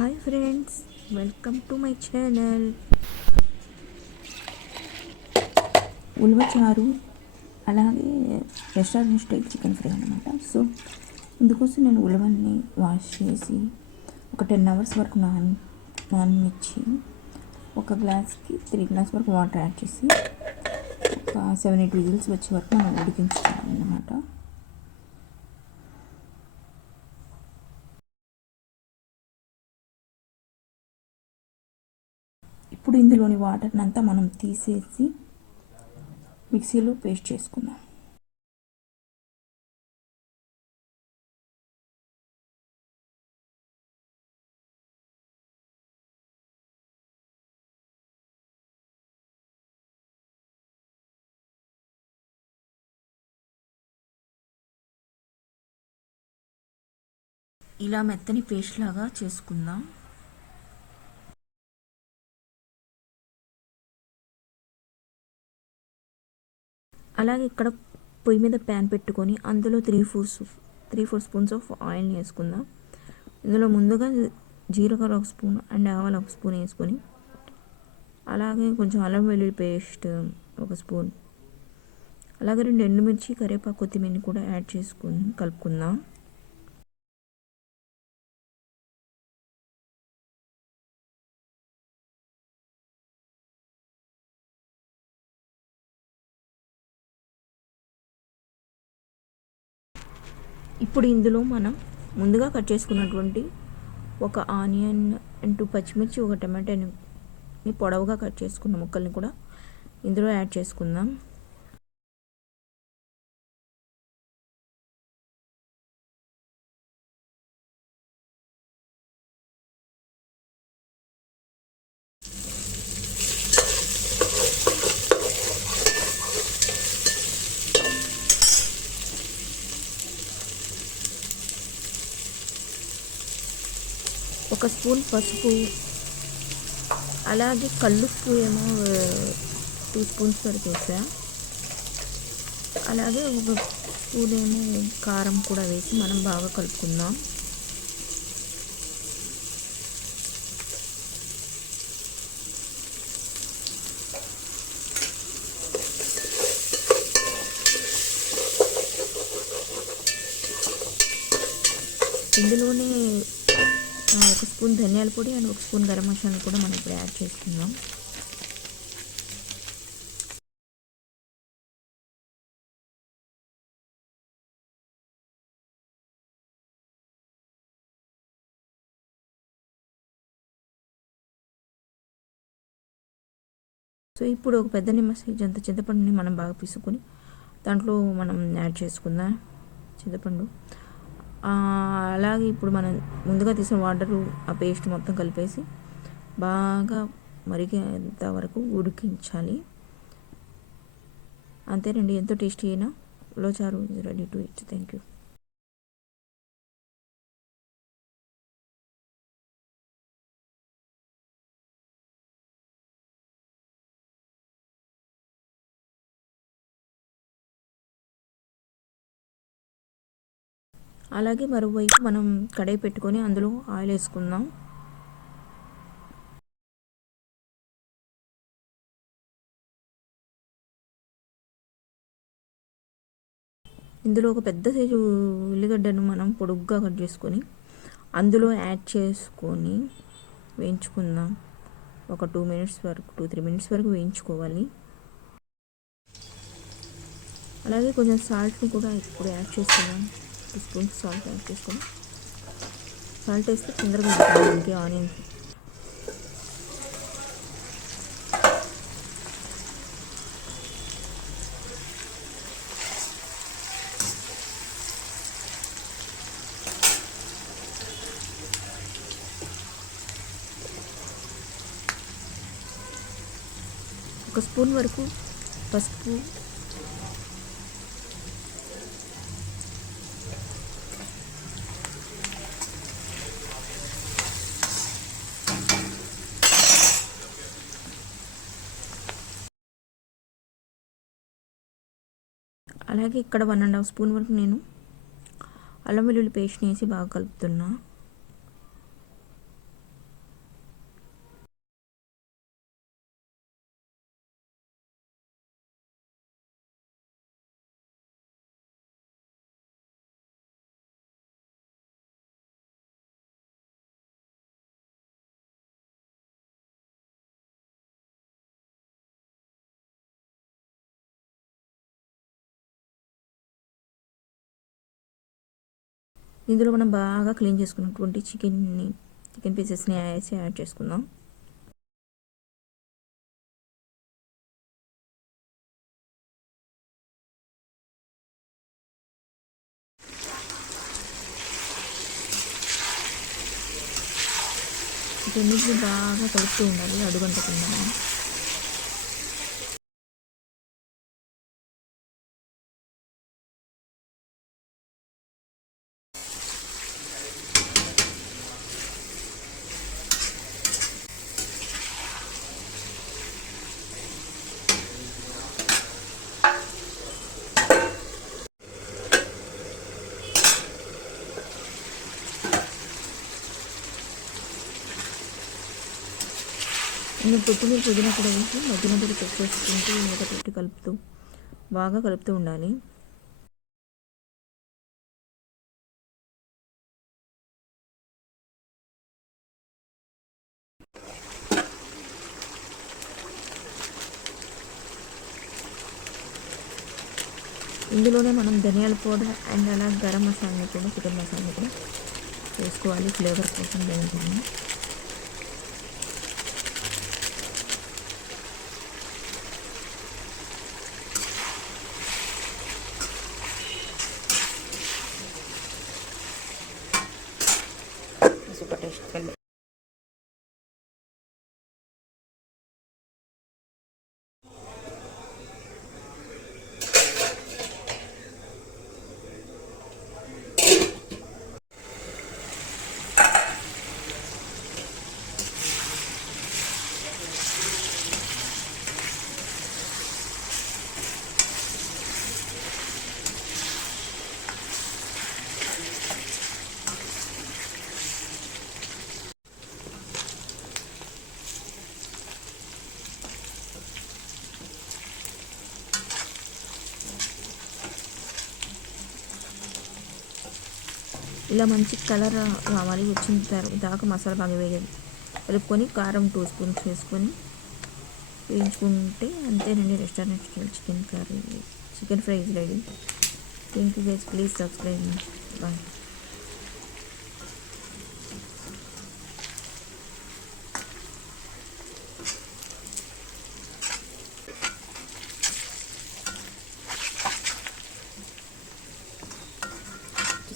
Hi friends, welcome to my channel. Ulavacharu అలాగే restaurant style chicken fry అనమాట. So ఇందుకోసం నేను ఉలవల్ని వాష్ చేసి ఒక 10 అవర్స్ వరకు నాననిచ్చి ఒక గ్లాస్కి 3 గ్లాస్ వరకు వాటర్ యాడ్ చేసి ఒక 7-8 విజిల్స్ వచ్చే వరకు మనం ఉడికించుకోవాలి అన్నమాట. ఇప్పుడు ఇందులోని వాటర్ని అంతా మనం తీసేసి మిక్సీలో పేస్ట్ చేసుకుందాం. ఇలా మెత్తని పేస్ట్ లాగా చేసుకుందాం. అలాగే ఇక్కడ పొయ్యి మీద ప్యాన్ పెట్టుకొని అందులో 3-4 స్పూన్స్ ఆఫ్ ఆయిల్ని వేసుకుందాం. ఇందులో ముందుగా జీలకర్ర 1 స్పూన్ అండ్ ఆవాలు 1 స్పూన్ వేసుకొని, అలాగే కొంచెం అల్లం వెల్లుల్లి పేస్ట్ 1 స్పూన్, అలాగే 2 ఎండుమిర్చి, కరివేపాకు, కొత్తిమీరని కూడా యాడ్ చేసుకొని కలుపుకుందాం. ఇప్పుడు ఇందులో మనం ముందుగా కట్ చేసుకున్నటువంటి ఒక ఆనియన్ అండ్ 2 పచ్చిమిర్చి, ఒక టమాటాని పొడవుగా కట్ చేసుకున్న ముక్కల్ని కూడా ఇందులో యాడ్ చేసుకుందాం. ఒక స్పూన్ పసుపు, అలాగే కల్లుప్పు ఏమో 2 స్పూన్స్ వరకు వేసా, అలాగే 1 స్పూన్ ఏమో కారం కూడా వేసి మనం బాగా కలుపుకుందాం. ఇందులోనే 1 స్పూన్ ధనియాల పొడి అండ్ 1 స్పూన్ గరం మసాలా కూడా మనం ఇప్పుడు యాడ్ చేసుకుందాం. సో ఇప్పుడు ఒక పెద్ద నిమ్మ సైజ్ అంత చింతపండుని మనం బాగా పిసుకొని దాంట్లో మనం యాడ్ చేసుకుందాం చింతపండు. అలాగే ఇప్పుడు మనం ముందుగా తీసిన వాటరు ఆ పేస్ట్ మొత్తం కలిపేసి బాగా మరిగేంత వరకు ఉడికించాలి. అంతేనండి, ఎంతో టేస్టీ అయినా ulavacharu is ready to eat. Thank you. అలాగే మరోవైపు మనం కడాయి పెట్టుకొని అందులో ఆయిల్ వేసుకుందాం. ఇందులో ఒక పెద్ద సైజు ఉల్లిగడ్డను మనం పొడుగ్గా కట్ చేసుకొని అందులో యాడ్ చేసుకొని వేయించుకుందాం. ఒక 2-3 మినిట్స్ వరకు వేయించుకోవాలి. అలాగే కొంచెం సాల్ట్ని కూడా ఇప్పుడు యాడ్ చేసుకుందాం. 2 స్పూన్స్ సాల్ట్ యాడ్ చేసుకొని, సాల్ట్ వేస్తే తొందరగా ఉడుకుతుంది ఆనియన్. ఒక స్పూన్ వరకు పసుపు, అలాగే ఇక్కడ 1.5 స్పూన్ వరకు నేను అల్లం వెల్లుల్లి పేస్ట్ని వేసి బాగా కలుపుతున్నా. ఇందులో మనం బాగా క్లీన్ చేసుకున్నటువంటి చికెన్ పీసెస్ని వేసి యాడ్ చేసుకుందాం. వీటన్నిటిని బాగా కలుపుతూ ఉండాలి అడుగంటకుండా. ఇంకా కొత్తిమీర పుదీనా కూడా వేసి మధ్య మధ్యలో చెక్ చేసుకుంటూ మూత పెట్టి బాగా కలుపుతూ ఉండాలి. ఇందులోనే మనం ధనియాల పౌడర్ అండ్ అలా గరం మసాలా కూడా, చికెన్ మసాలా కూడా వేసుకోవాలి ఫ్లేవర్ కోసం బాగుంటుంది. Super taste. ఇలా మంచి కలర్ రావాలి. వచ్చిన దాకా మసాలా బాగా కలుపుకొని కారం 2 స్పూన్స్ వేసుకొని వేయించుకుంటే అంతేనండి. Restaurant style chicken fry is ready. Thank you guys, please subscribe. Bye.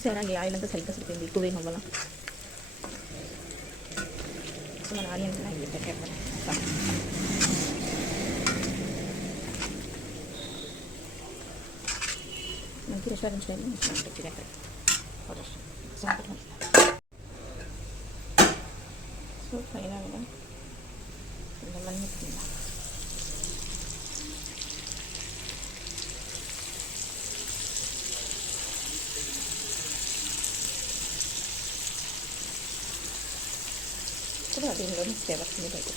చూసారా, ఆయిల్ అంతా సరిగ్గా సరిపోయింది, ఎక్కువ వేయడం వల్ల. సో మన ఆనియన్స్ ఆయిల్ పెట్టారు. మంచి restaurant style chicken fry. So ఫైనల్గా కొంతమంది తిందాం. ఇప్పుడు దీనిలో ఫ్లేవర్స్ మీద అయితే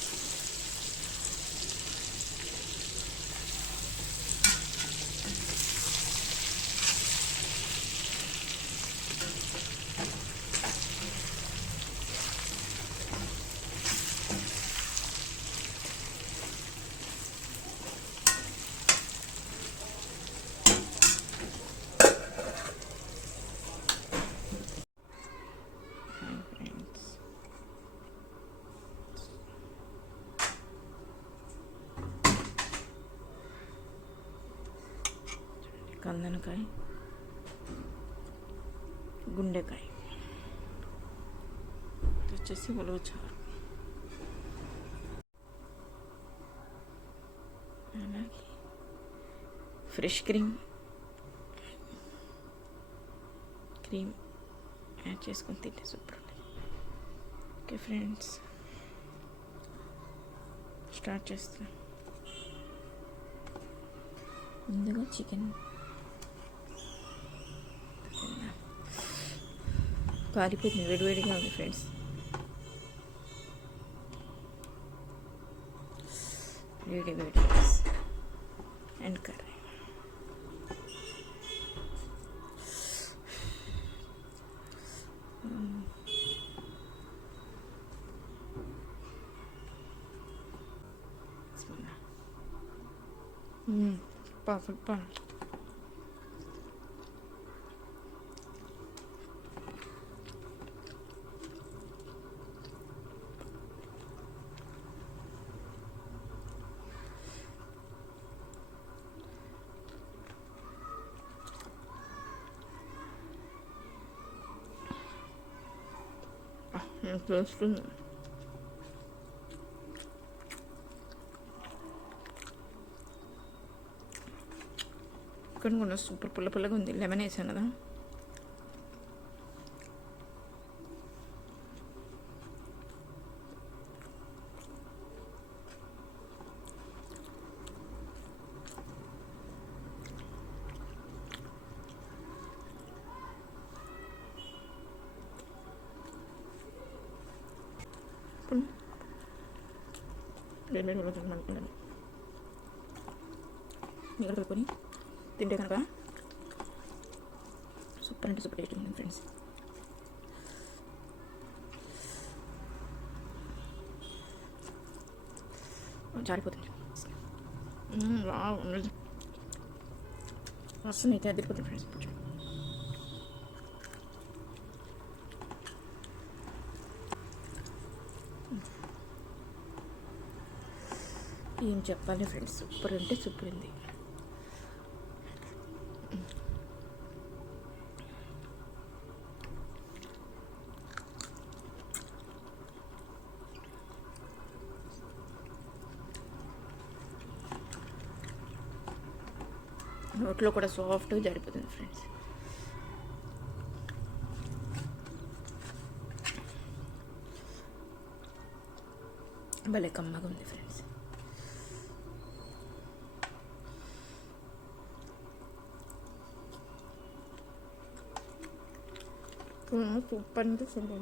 కందనకాయ, గుండెకాయ వచ్చేసి ఉలవచారు, అలాగే ఫ్రెష్ క్రీమ్ యాడ్ చేసుకొని తింటే సూపర్ ఉంటుంది. ఓకే ఫ్రెండ్స్, స్టార్ట్ చేస్తాను. ముందుగా చికెన్ కాలిపోతుంది, వేడివేడిగా ఉంది ఫ్రెండ్స్. వేడి అండ్ కర్రీ. సూపర్. టేస్ట్ ఉంది. ఇక్కడ కూడా సూపర్ పుల్ల పుల్లగా ఉంది. లెమన్ వేసాను కదా. వేడి వేడి ఉడకడానికి నీళ్ళు కలుపుకొని తింటే కనుక సూపర్ అంటే సూపర్ టేస్ట్ ఉంది ఫ్రెండ్స్. జారిపోతుంది. అసలు అయితే అదిరిపోతుంది ఫ్రెండ్స్. ఏం చెప్పాలి ఫ్రెండ్స్, సూపర్ అంటే సూపర్ ఉంది. నోట్లో కూడా సాఫ్ట్గా జారిపోతుంది ఫ్రెండ్స్. భలే కమ్మగా ఉంది ఫ్రెండ్స్. సూపర్ అంటే సూపర్.